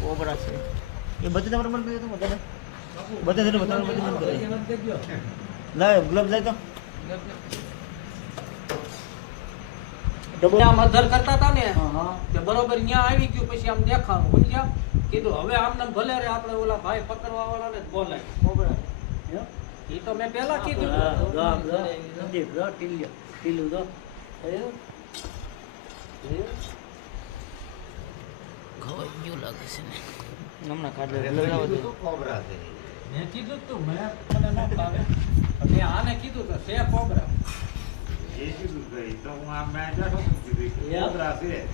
Cobra છે એ બધી તમારે મન કરી બધા બધા બધા મન કરી લાવ ગ્લબ જાય તો આમ અધર કરતા હતા ને તે બરોબર ન્યા આવી ગયું પછી આમ દેખાણું સમજ્યા કીધું હવે આમને ભલે રે આપણે ઓલા ભાઈ પકડવા વાળા ને બોલાય કોબરા એ તો મેં પહેલા કીધું ટીલું તો ખવાયું લાગે છે ને હમણાં કાઢે કોબરા છે મેં કીધું તું મને ન ભાવે મેં આને કીધું તો છે કોબરા એ કીધું ગઈ તો હું આ મેં બેઠો કીધું કોબરા છે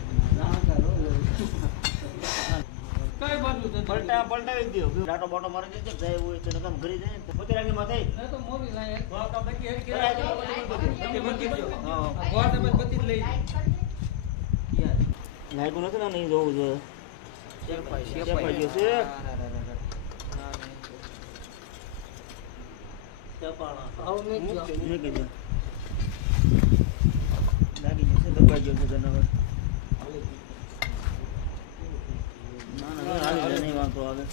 કઈ બાજુ છે પલટાવી દો ડાટો બોટો મારી દેજે જાય હોય તો નકમ ઘરી જાય તો પોતે રાગી માં થઈ તો મોવી લાય તો આ બકી હેડ કે હા ગોળ તમે બધી લઈ લાઈટ નથી ને નહીં જોવું જોઈએ શેપાઈ ગયો છે મૂકી દો લાગી જશે દબાઈ ગયો છે જનાવર ના ના આવી જાય નહીં વાંધો આવે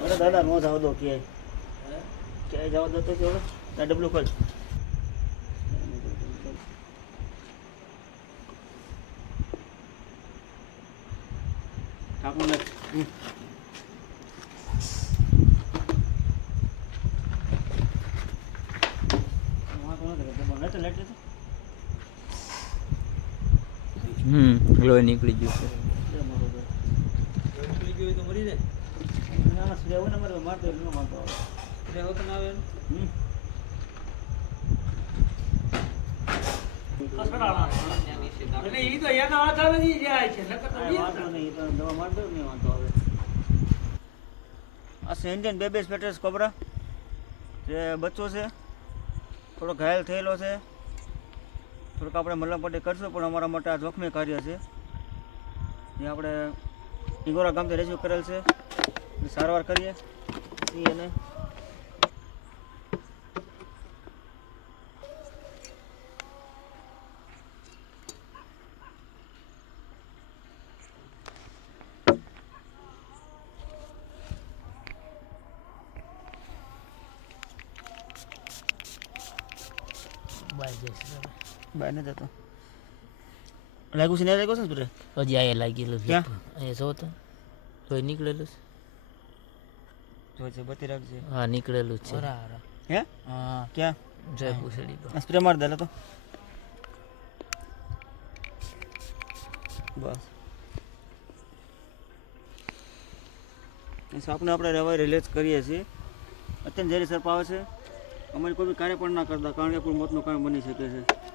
અરે દાદા નો જાવ દો ક્યાંય જવા દો તો ચોડો ત્યાં ડબલું ખોલ ઠાકુર લોહી નીકળી ગયું છે નીકળી ગયું તો મરી જાય ના સ્પ્રે હોય ને મારે મારતો એટલે ન મારતો આવે રે હોત ના આવે એટલે ઈ તો એના આધારે જ જાય છે નકર તો વાંધો નહીં તો દવા મારતો નહીં વાંધો આવે આ છે ઇન્ડિયન બેબીસ પેટર્સ કોબરા જે બચ્ચો છે થોડો ઘાયલ થયેલો છે થોડુંક આપણે મલમ પટ્ટી કરશું પણ અમારા માટે આ જોખમી કાર્ય છે જે આપણે ઇગોરા ગામથી રેસ્ક્યુ કરેલ છે સારવાર કરીએ એને બહાર નથી જતો લાગ્યું છે ને લાગ્યું છે ને તું હજી આ લાગેલું છે ક્યાં? અહીંયા જો તો લોહી નીકળેલું છે જો છે બતી રાખજે હા નીકળેલું જ છે હે હા ક્યાં જય પૂછડી સ્પ્રે માર દે તો બસ આપણે રવા રિલેક્સ કરીએ છીએ અત્યંત ઝેરી સર્પ આવે છે અમારી કોઈ બી કાર્ય પણ ના કરતા કારણ કે કોઈ મોતનું કારણ બની શકે છે